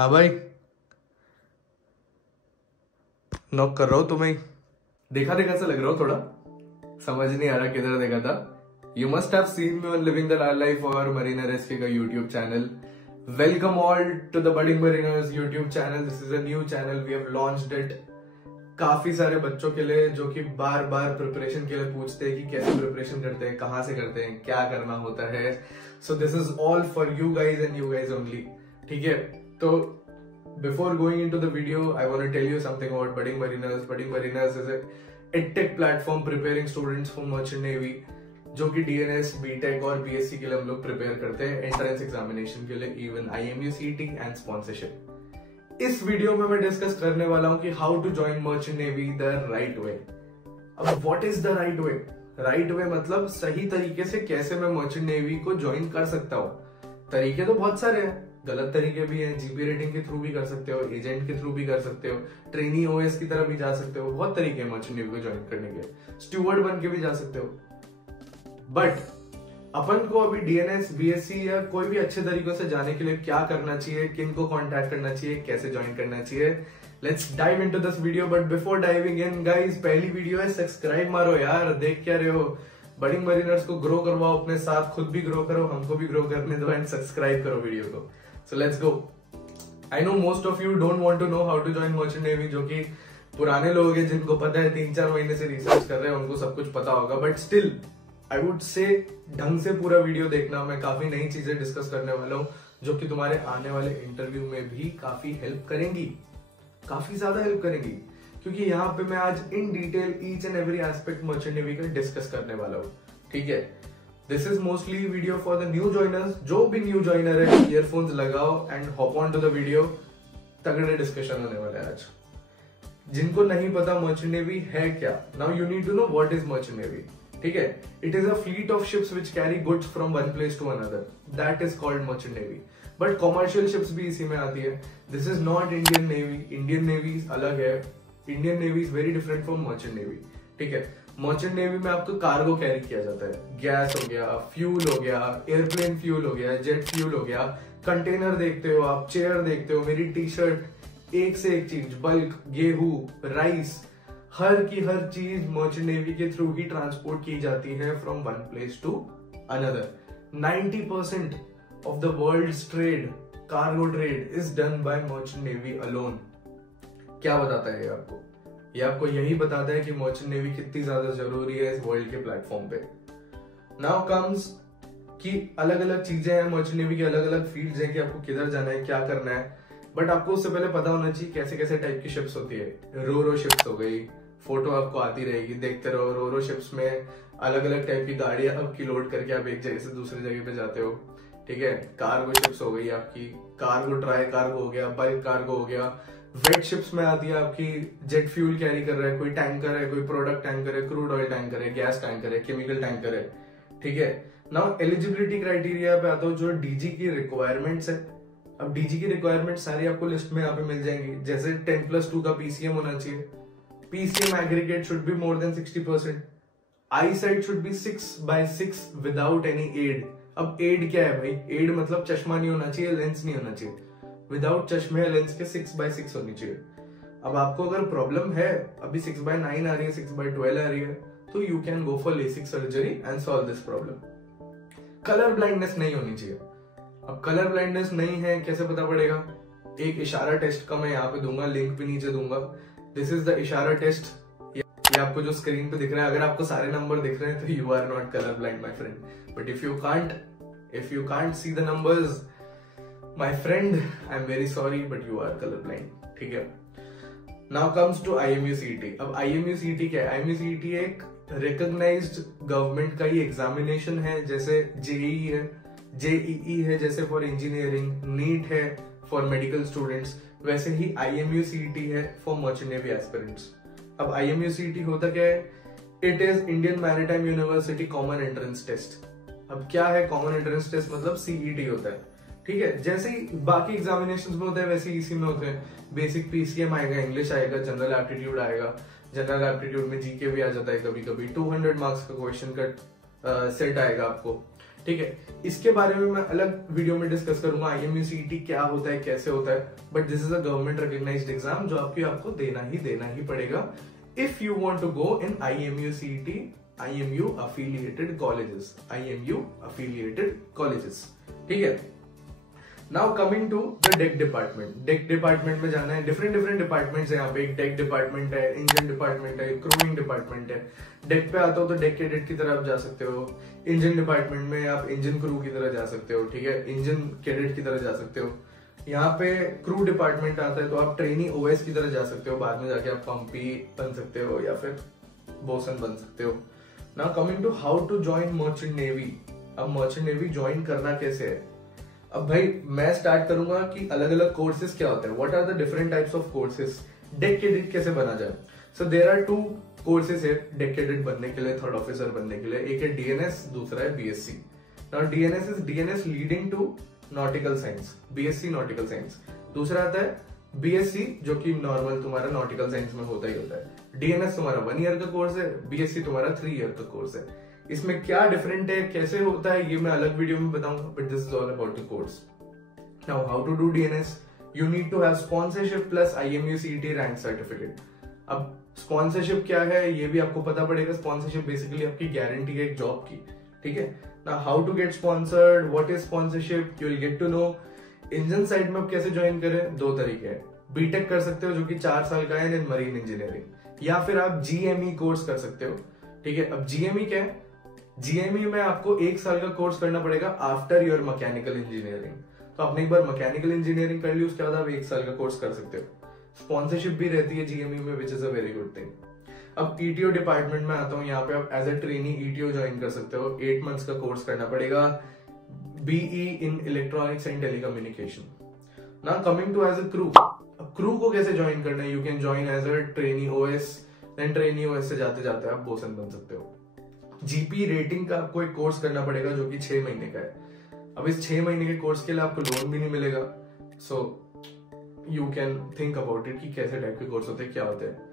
हाँ भाई, नॉक कर रहा हूँ तुम्हें। देखा देखा सा लग रहा हूँ थोड़ा, समझ नहीं आ रहा किधर देखा था। You must have seen me on living the life और मरीना रेस्क्यू का YouTube channel. Welcome all to the budding mariners YouTube channel. This is a new channel, we have launched it. काफी सारे बच्चों के लिए जो कि बार बार प्रिपरेशन के लिए पूछते हैं कि कैसे प्रिपरेशन करते हैं, कहाँ से करते हैं, क्या करना होता है। So this is all for you guys and you guys only. ठीक है, तो before going into the video, I want to tell you something about Budding Mariners. Budding Mariners is a EdTech platform preparing students for Merchant Navy, जो कि DNS, BTech और BSc के लिए हम लोग प्रिपेयर करते हैं एंट्रेंस एग्जामिनेशन के लिए, even IMU CET and sponsorship. इस वीडियो में मैं डिस्कस करने वाला हूँ कि how to join merchant navy the right way. अब what is the right way? Right way मतलब सही तरीके से कैसे मैं मर्चेंट नेवी को ज्वाइन कर सकता हूँ। तरीके तो बहुत सारे हैं, गलत तरीके भी हैं। जीपी रेटिंग के थ्रू भी कर सकते हो, एजेंट के थ्रू भी कर सकते हो, ट्रेनी ओएस की तरह भी जा सकते हो। बहुत तरीके हैं मर्चेंट नेवी को ज्वाइन करने के। स्टूवर्ड बन के भी जा सकते हो। बट अपन को अभी डीएनएस, बीएससी या कोई भी अच्छे तरीकों से जाने के लिए क्या करना चाहिए, किन को कांटेक्ट करना चाहिए, कैसे ज्वाइन करना चाहिए। Let's dive into this video. But before diving in guys, पहली वीडियो है, सब्सक्राइब मारो यार। देख क्या रहे हो? बडिंग मरीनर्स को ग्रो करवाओ अपने साथ, खुद भी ग्रो करो, हमको भी ग्रो करने दो एंड सब्सक्राइब करो वीडियो को। So let's go. I know most of you don't want to know how to join Merchant Navy, जो कि पुराने लोग हैं जिनको पता है, 3-4 महीने से रिसर्च कर रहे हैं, उनको सब कुछ पता होगा। But still I would say ढंग से पूरा वीडियो देखना। मैं काफी नई चीजें डिस्कस करने वाला हूँ जो कि तुम्हारे आने वाले इंटरव्यू में भी काफी हेल्प करेंगी, काफी ज्यादा हेल्प करेंगी, क्योंकि यहाँ पे मैं आज in detail each and every aspect merchant navy का डिस्कस करने वाला हूँ। ठीक है, this is mostly video for the new joiners. जो भी न्यू ज्वाइनर है, ईयरफोन्स लगाओ and hop on to the video. तगड़े डिस्कशन होने वाले आज। जिनको नहीं पता मर्चेंट नेवी है क्या, now you need to know what is merchant navy. ठीक है, it is a fleet of ships which carry goods from one place to another, that is called merchant navy. But commercial ships भी इसी में आती है। This is not Indian navy. Indian navy अलग है। Indian navy is very different from merchant navy. ठीक है, merchant navy में आपको कार्गो कैरी किया जाता है। गैस हो गया, फ्यूल हो गया, एयरप्लेन फ्यूल हो गया, जेट फ्यूल हो गया, कंटेनर देखते हो आप, चेयर देखते हो, मेरी टी शर्ट, एक से एक चीज, बल्क, गेहूं, राइस, हर की हर चीज मर्चेंट नेवी के थ्रू ही ट्रांसपोर्ट की जाती है from one place to another. 90% of the world's trade, cargo trade is done by merchant navy alone. क्या बताता है ये आपको? ये आपको यही बताता है कि मर्चेंट नेवी कितनी ज्यादा जरूरी है इस वर्ल्ड के प्लेटफॉर्म पे। नाउ कम्स कि अलग अलग चीजें हैं मर्चेंट नेवी की, अलग अलग फील्ड्स हैं कि आपको किधर जाना है, क्या करना है। बट आपको उससे पहले पता होना चाहिए कैसे कैसे टाइप की शिप्स होती है। रो शिप्स हो गई, फोटो आपको आती रहेगी, देखते रहो। रो शिप्स में अलग अलग टाइप की गाड़ियां आपकी लोड करके आप एक जगह से दूसरी जगह पे जाते हो। ठीक है, कार्गो शिप्स हो गई आपकी, कार्गो, ट्राई कार्गो हो गया, बल्क कार्गो हो गया। वेट शिप्स में आती है आपकी जेट फ्यूल कैरी कर रहा है, कोई टैंकर है, कोई प्रोडक्ट टैंकर है, क्रूड ऑयल टैंकर है, गैस टैंकर है, केमिकल टैंकर है। ठीक है, नाउ एलिजिबिलिटी क्राइटेरिया पे आता हूँ, जो डीजी की रिक्वायरमेंट्स है। अब डीजी की रिक्वायरमेंट सारी आपको लिस्ट में यहाँ पे मिल जाएंगी। जैसे 10+2 का पीसीएम होना चाहिए। PCM aggregate should be more than 60%। I site should be 6/6 without any ad. अब एड क्या है भाई? एड मतलब चश्मा नहीं होना चाहिए, लेंस नहीं होना चाहिए। विदाउट चश्मे लेंस के 6/6 होनी चाहिए। अब आपको अगर प्रॉब्लम है, अभी 6/9 आ रही है, 6/12 आ रही है, तो you can go for LASIK surgery and solve this problem. Colour blindness नहीं होनी चाहिए। अब कलर ब्लाइंडनेस नहीं है, कैसे पता पड़ेगा? एक इशारा टेस्ट का मैं यहाँ पे दूंगा, लिंक भी नीचे दूंगा। दिस इज द इशारा टेस्ट। ये आपको जो स्क्रीन पे दिख रहा है, अगर आपको सारे नंबर दिख रहे हैं तो you are not colour blind my friend. But if you can't see the numbers, my friend, I'm very sorry, but you are colorblind. ठीक है, now comes to IMU CET. अब IMU CET क्या है? IMU CET एक recognized government का ही examination है। जैसे JEE है, JEE है जैसे फॉर इंजीनियरिंग, नीट है फॉर मेडिकल स्टूडेंट्स, वैसे ही IMU CET है फॉर मर्चेंट नेवी एस्पिरेंट्स। अब IMU CET होता क्या है? It is Indian Maritime University Common entrance Test. अब क्या है कॉमन एंट्रेंस टेस्ट? मतलब CET होता है। ठीक है, जैसे ही बाकी एग्जामिनेशंस में होता है वैसे इसी में होते हैं। बेसिक पीसीएम आएगा, इंग्लिश आएगा, जनरल एप्टीट्यूड आएगा। जनरल एप्टीट्यूड में जीके भी आ जाता है कभी कभी। 200 मार्क्स का क्वेश्चन का सेट आएगा आपको। ठीक है, इसके बारे में मैं अलग वीडियो में डिस्कस करूंगा IMU CET क्या होता है, कैसे होता है, but this is a government recognised exam जो आपको देना ही पड़ेगा if you want to go in IMU CET IMU affiliated colleges, ठीक है। Now coming to the deck department में जाना है। डिफरेंट डिपार्टमेंट्स है यहाँ पे। एक डेक डिपार्टमेंट है, इंजन डिपार्टमेंट है, क्रूइंग डिपार्टमेंट है। डेक पे आता हो तो डेक कैडेट की तरह आप जा सकते हो। इंजन डिपार्टमेंट में आप इंजन क्रू की तरह जा सकते हो, ठीक है, इंजन कैडेट की तरह जा सकते हो। यहाँ पे क्रू डिपार्टमेंट आता है तो आप ट्रेनी OS की तरह जा सकते हो, बाद में जाके आप पंपी बन सकते हो या फिर बोसन बन सकते हो। Now coming to how to join merchant navy. अब मर्चेंट नेवी ज्वाइन करना कैसे है। अब भाई मैं स्टार्ट करूंगा कि अलग अलग कोर्सेज क्या होते हैं, what are the different types of courses, deck cadet कैसे बना जाए। सो देयर आर 2 कोर्सेज है डेक कैडेट बनने के लिए, थर्ड ऑफिसर बनने के लिए। एक है DNS, दूसरा है BSc। Now DNS leading to nautical science, BSc nautical science. दूसरा आता है BSc जो कि नॉर्मल तुम्हारा नॉटिकल साइंस में होता ही होता है। DNS तुम्हारा 1 ईयर का कोर्स है, BSc तुम्हारा 3 ईयर का कोर्स है। इसमें क्या डिफरेंट है, कैसे होता है, ये मैं अलग वीडियो में बताऊंगा, but this is all about the course. Now how to do DNS, you need to have sponsorship plus IMU CET rank certificate. अब स्पॉन्सरशिप क्या है ये भी आपको पता पड़ेगा। स्पॉन्सरशिप बेसिकली आपकी गारंटी है एक जॉब की, ठीक है। Now how to get sponsored, what is sponsorship, you will get to know. Engine side में आप कैसे ज्वाइन करें, 2 तरीके हैं। बीटेक कर सकते हो जो कि 4 साल का है इन मरीन इंजीनियरिंग, या फिर आप GME कोर्स कर सकते हो, ठीक है। अब GME क्या है, GME में आपको 1 साल का कोर्स करना पड़ेगा आफ्टर योर मैकेनिकल इंजीनियरिंग। तो आपने एक बार मैकेनिकल इंजीनियरिंग कर ली, उसके बाद आप 1 साल का कोर्स कर सकते हो। स्पॉन्सरशिप भी रहती है GME में, which is a very good thing. अब ETO डिपार्टमेंट में आता हूँ। यहाँ पे आप as a trainee ETO join कर सकते हो। 8 मंथ्स का कोर्स करना पड़ेगा, BE in electronics and telecommunication. Now coming to as a crew को कैसे ज्वाइन करना है, you can join as a trainee OS, then trainee OS से जाते जाते आप बोसन बन सकते हो। GP रेटिंग का आपको एक कोर्स करना पड़ेगा जो कि 6 महीने का है। अब इस 6 महीने के कोर्स के लिए आपको लोन भी नहीं मिलेगा। So you can think about it कि कैसे टाइप के कोर्स होते हैं, क्या होते हैं।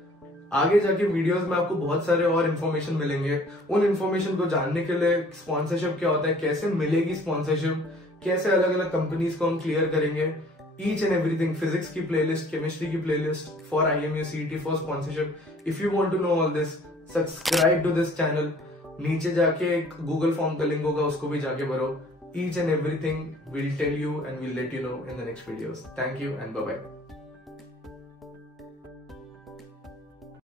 आगे जाके वीडियोस में आपको बहुत सारे और इन्फॉर्मेशन मिलेंगे। उन इन्फॉर्मेशन को जानने के लिए स्पॉन्सरशिप क्या होता है, कैसे मिलेगी स्पॉन्सरशिप, कैसे अलग अलग कंपनीज को हम क्लियर करेंगे, ईच एंड एवरीथिंग। फिजिक्स की प्लेलिस्ट, केमिस्ट्री की playlist for IMU CET for sponsorship. If you want to know all this, subscribe to this channel. नीचे जाके एक गूगल फॉर्म का लिंक होगा, उसको भी जाके भरो। Each and everything we'll tell you and we'll let you know in the next videos. Thank you and bye bye.